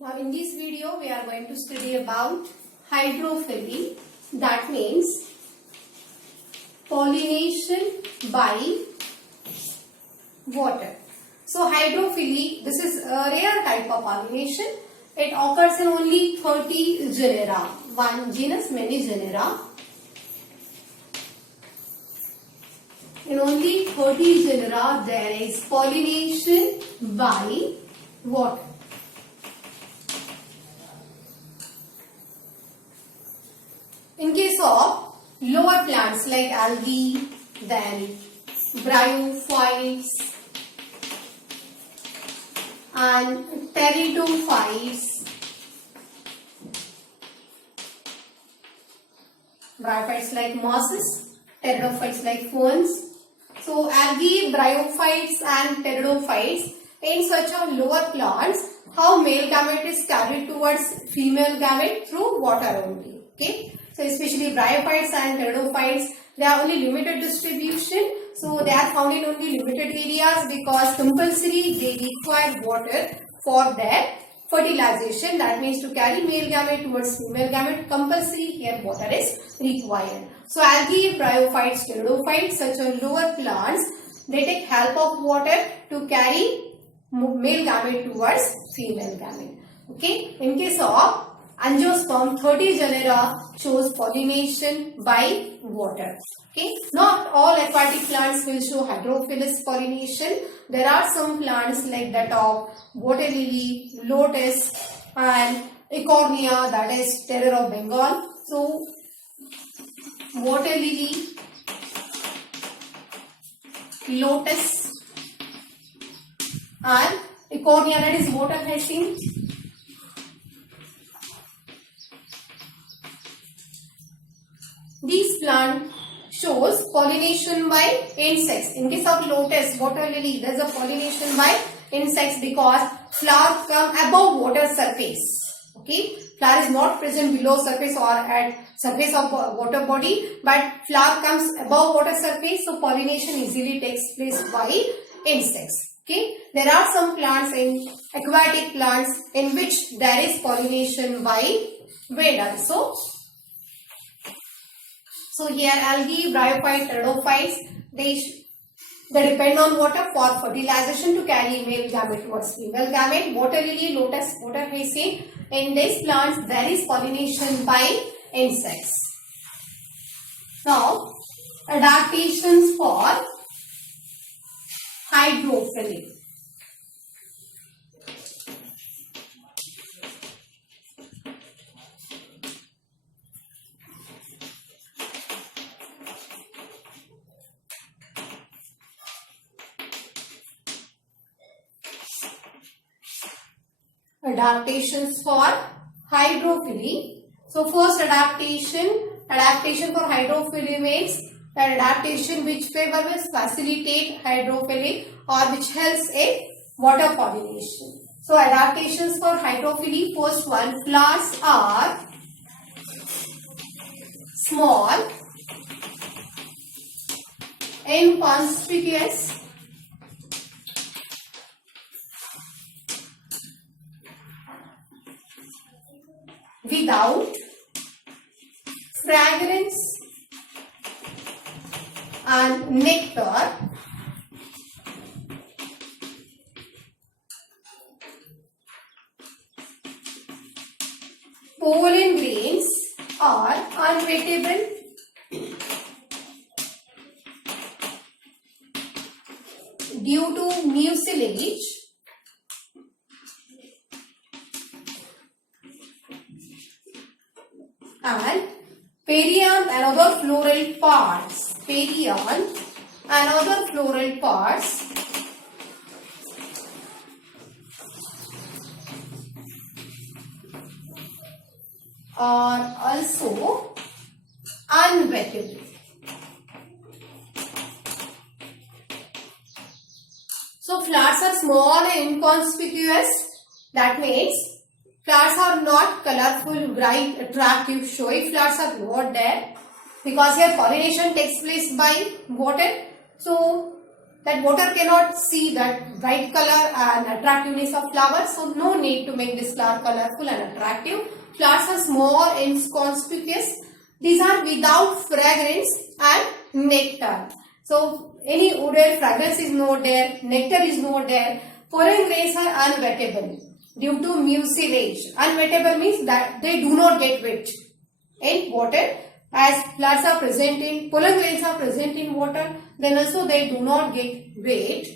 Now in this video we are going to study about hydrophily, that means pollination by water. So hydrophily, this is a rare type of pollination. It occurs in only 30 genera, one genus, many genera. In only 30 genera there is pollination by water. In case of lower plants like algae, then bryophytes and pteridophytes. Bryophytes like mosses, pteridophytes like ferns. So algae, bryophytes and pteridophytes, in such a lower plants, how male gamete is carried towards female gamete through water only. Okay. So especially bryophytes and pteridophytes, they are only limited distribution. So they are found in only limited areas because compulsory they require water for their fertilization. That means to carry male gamete towards female gamete, compulsory here water is required. So algae, bryophytes, pteridophytes, such a lower plants, they take help of water to carry male gamete towards female gamete. Okay. In case of angiosperm, 30 genera shows pollination by water. Okay. Not all aquatic plants will show hydrophilous pollination. There are some plants like that of water lily, lotus and Eichhornia, that is terror of Bengal. So water lily, lotus and Eichhornia, that is water hyacinth. These plant shows pollination by insects. In case of lotus, water lily, there is a pollination by insects because flower come above water surface. Okay, flower is not present below surface or at surface of water body, but flower comes above water surface, so pollination easily takes place by insects. Okay, there are some plants in aquatic plants in which there is pollination by wind also. So here algae, bryophytes, pteridophytes, they depend on water for fertilization to carry male gamete towards female gamete. Water lily, lotus, water hyacinth. In these plants there is pollination by insects. Now adaptations for hydrophily. Adaptations for hydrophily. So first adaptation for hydrophily means an adaptation which favors facilitate hydrophily or which helps in water pollination. So adaptations for hydrophily, first one, flowers are small, inconspicuous, without fragrance and nectar, pollen grains are unwettable, due to mucilage, and perianth and other floral parts. Perianth and other floral parts are also unwettable. So flowers are small and inconspicuous. That means flowers are not colorful, bright, attractive, showy. Flowers are not there because here pollination takes place by water. So that water cannot see that bright color and attractiveness of flowers. So no need to make this flower colorful and attractive. Flowers are small and inconspicuous. These are without fragrance and nectar. So any odor, fragrance is not there, nectar is not there. Pollen grains are unwettable due to mucilage. Unwettable means that they do not get wet in water. As flowers are present in, pollen grains are present in water, then also they do not get wet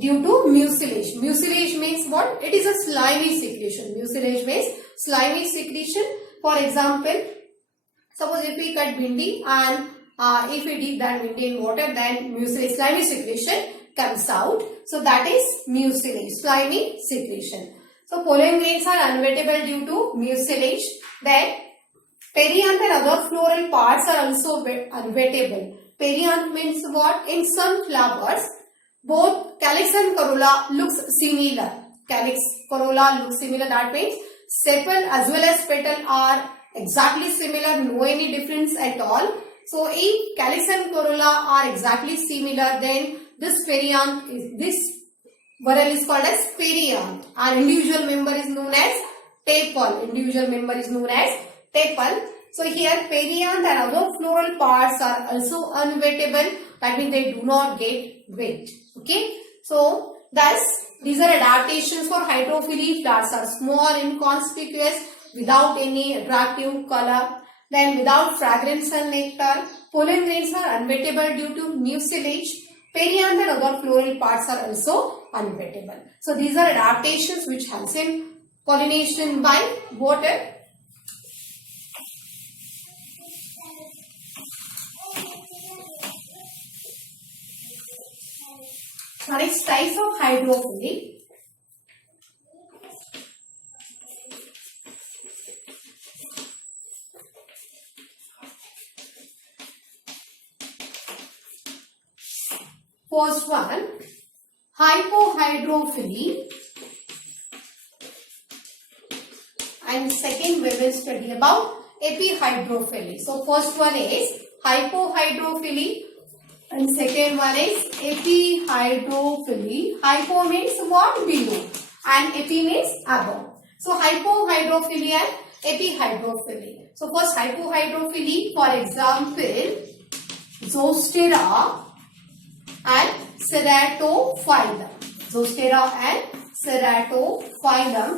due to mucilage. Mucilage means what? It is a slimy secretion. Mucilage means slimy secretion. For example, suppose if we cut bhindi and if we dip that bhindi in water, then mucilage, slimy secretion comes out. So that is mucilage, slimy secretion. So pollen grains are unwettable due to mucilage. Then perianth and other floral parts are also unwettable. Perianth means what? In some flowers, both calyx and corolla looks similar. Calyx, corolla looks similar. That means sepal as well as petal are exactly similar. No any difference at all. So if calyx and corolla are exactly similar, then this perianth is this whorl is called as perianth. Our individual member is known as tepal. Individual member is known as tepal. So here perianth and other floral parts are also unwettable. That means they do not get wet. Okay. So thus these are adaptations for hydrophily. Flowers are small, inconspicuous, without any attractive color. Then without fragrance and nectar. Pollen grains are unwettable due to mucilage. Perianth and other floral parts are also unwettable. So these are adaptations which helps in pollination by water. Next, types of hydrophily. First one, hypohydrophily, and second we will study about epihydrophily. So first one is hypohydrophily and second one is epihydrophily. Hypo means what? Below, and epi means above. So hypohydrophily and epihydrophily. So first hypohydrophily, for example, Zostera and Ceratophyllum. Zostera and Ceratophyllum.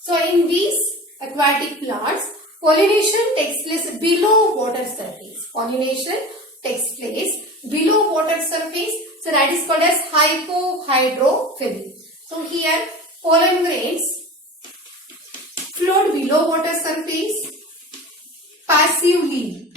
So in these aquatic plants, pollination takes place below water surface. Pollination takes place below water surface. So that is called as hypohydrophily. So here pollen grains float below water surface passively.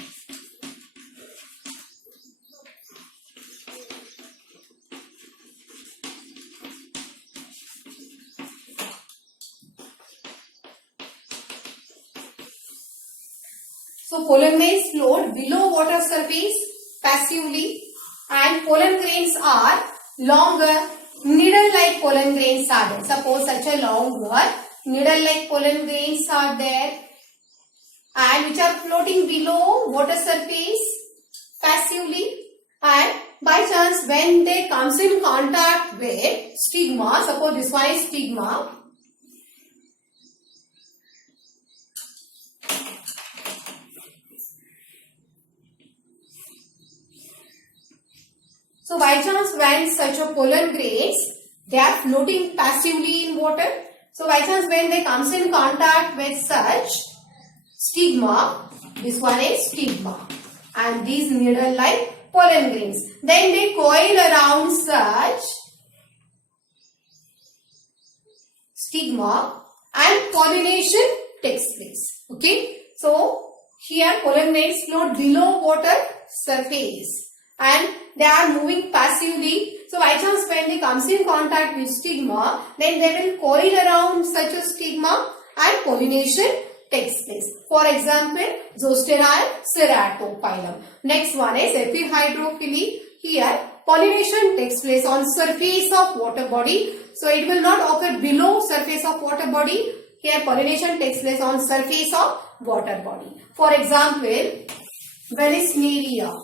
So pollen grains float below water surface passively, and pollen grains are longer, needle-like pollen grains are there. Suppose such a longer needle-like pollen grains are there and which are floating below water surface passively, and by chance when they comes in contact with stigma, suppose this one is stigma. So by chance when such a pollen grains, they are floating passively in water. So by chance when they comes in contact with such stigma, this one is stigma, and these needle like pollen grains, then they coil around such stigma and pollination takes place. Okay. So here pollen grains float below water surface and they are moving passively. So by chance when they comes in contact with stigma, then they will coil around such a stigma and pollination takes place. For example, Zostera and Ceratophyllum. Next one is epihydrophily. Here pollination takes place on surface of water body. So it will not occur below surface of water body. Here pollination takes place on surface of water body. For example, Vallisneria.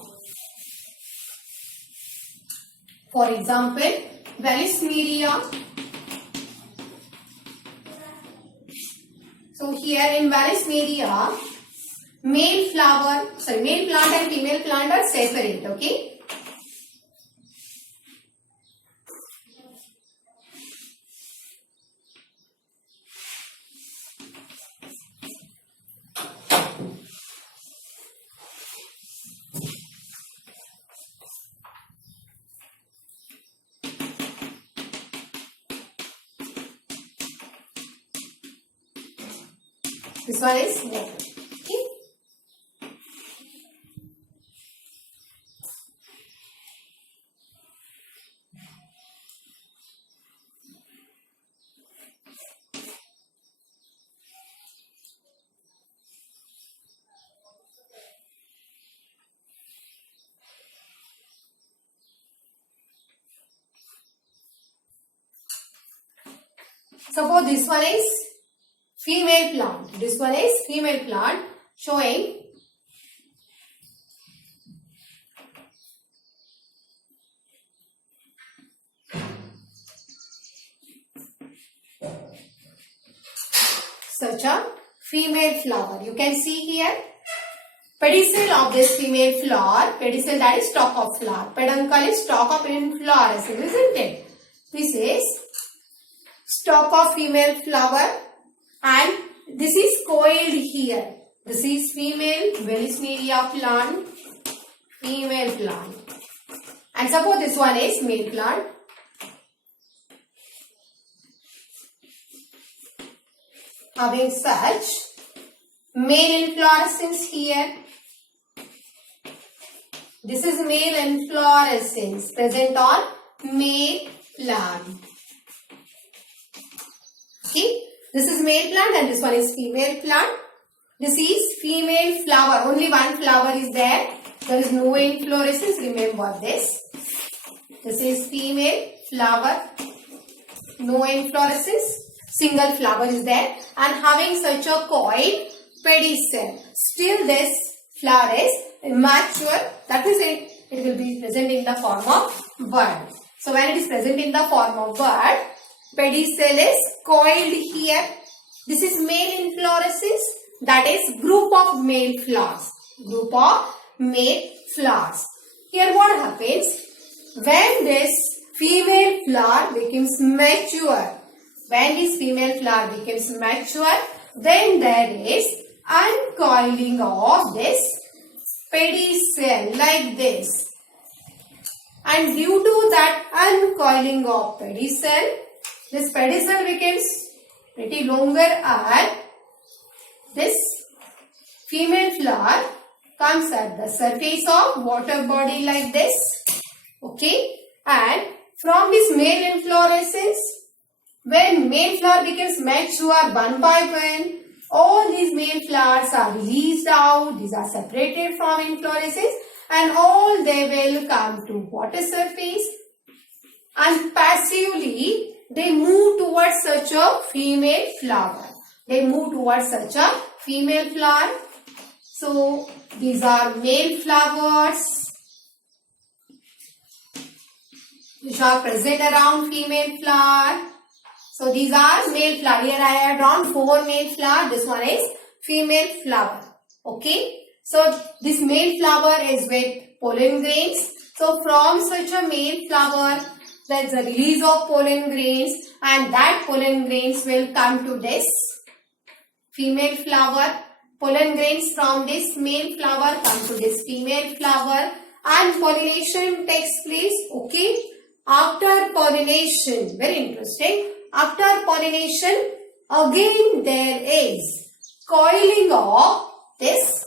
For example, Valisneria. So here in Valisneria, male plant and female plant are separate, okay? This one is water. Okay. Suppose this one is female plant. This one is female plant showing such a female flower. You can see here pedicel of this female flower. Pedicel, that is stalk of flower. Peduncle is stalk of inflorescence, isn't it? This is stalk of female flower. And this is coiled here. This is female Valisneria plant. Female plant. And suppose this one is male plant. Having such male inflorescence here. This is male inflorescence present on male plant. Okay. This is male plant and this one is female plant. This is female flower. Only one flower is there. There is no inflorescence. Remember this. This is female flower. No inflorescence. Single flower is there. And having such a coiled pedicel. Still this flower is immature. That is it will be present in the form of bud. So when it is present in the form of bud, pedicel is coiled here. This is male inflorescence. That is group of male flowers. Group of male flowers. Here what happens? When this female flower becomes mature. When this female flower becomes mature, then there is uncoiling of this pedicel like this. And due to that uncoiling of pedicel, this pedicel becomes pretty longer and this female flower comes at the surface of water body like this. Okay. And from this male inflorescence, when male flower becomes mature one by one, all these male flowers are released out. These are separated from inflorescence and all they will come to water surface and passively they move towards such a female flower. They move towards such a female flower. So these are male flowers which are present around female flower. So these are male flower. Here I had drawn 4 male flower. This one is female flower. Okay. So this male flower is with pollen grains. So from such a male flower, there is a release of pollen grains and that pollen grains will come to this female flower. Pollen grains from this male flower come to this female flower and pollination takes place. Okay. After pollination, very interesting. After pollination, again there is coiling of this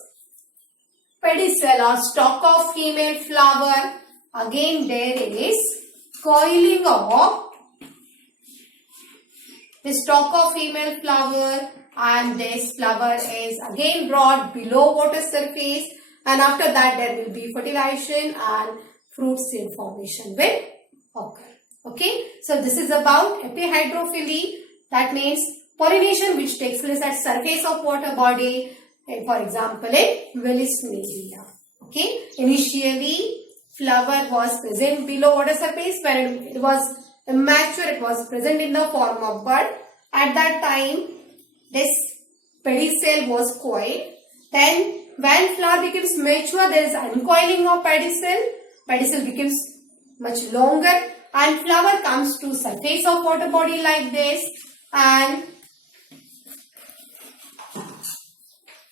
pedicel or stalk of female flower. Again there is coiling of the stalk of female flower and this flower is again brought below water surface and after that there will be fertilization and fruit seed formation will occur. Okay, so this is about epihydrophily. That means pollination which takes place at surface of water body. For example, in Valisneria. Okay, initially flower was present below water surface. When it was immature, it was present in the form of bud. At that time, this pedicel was coiled. Then when flower becomes mature, there is uncoiling of pedicel. Pedicel becomes much longer and flower comes to surface of water body like this. And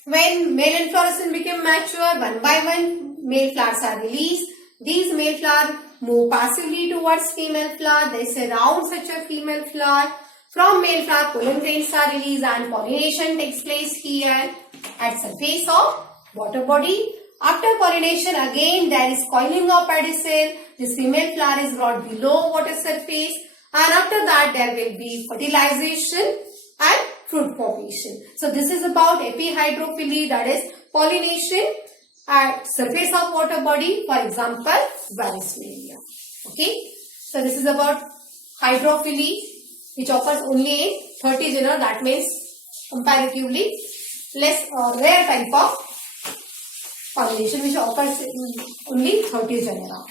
when male inflorescence become mature, one by one male flowers are released. These male flowers move passively towards female flower. They surround such a female flower. From male flower, pollen grains are released and pollination takes place here at surface of water body. After pollination, again there is coiling of pedicel. This female flower is brought below water surface, and after that there will be fertilization and fruit formation. So this is about epihydrophily, that is pollination at surface of water body, for example Valisneria. Okay, so this is about hydrophily, which occurs only in 30 genera. That means comparatively less rare type of pollination which occurs in only 30 genera.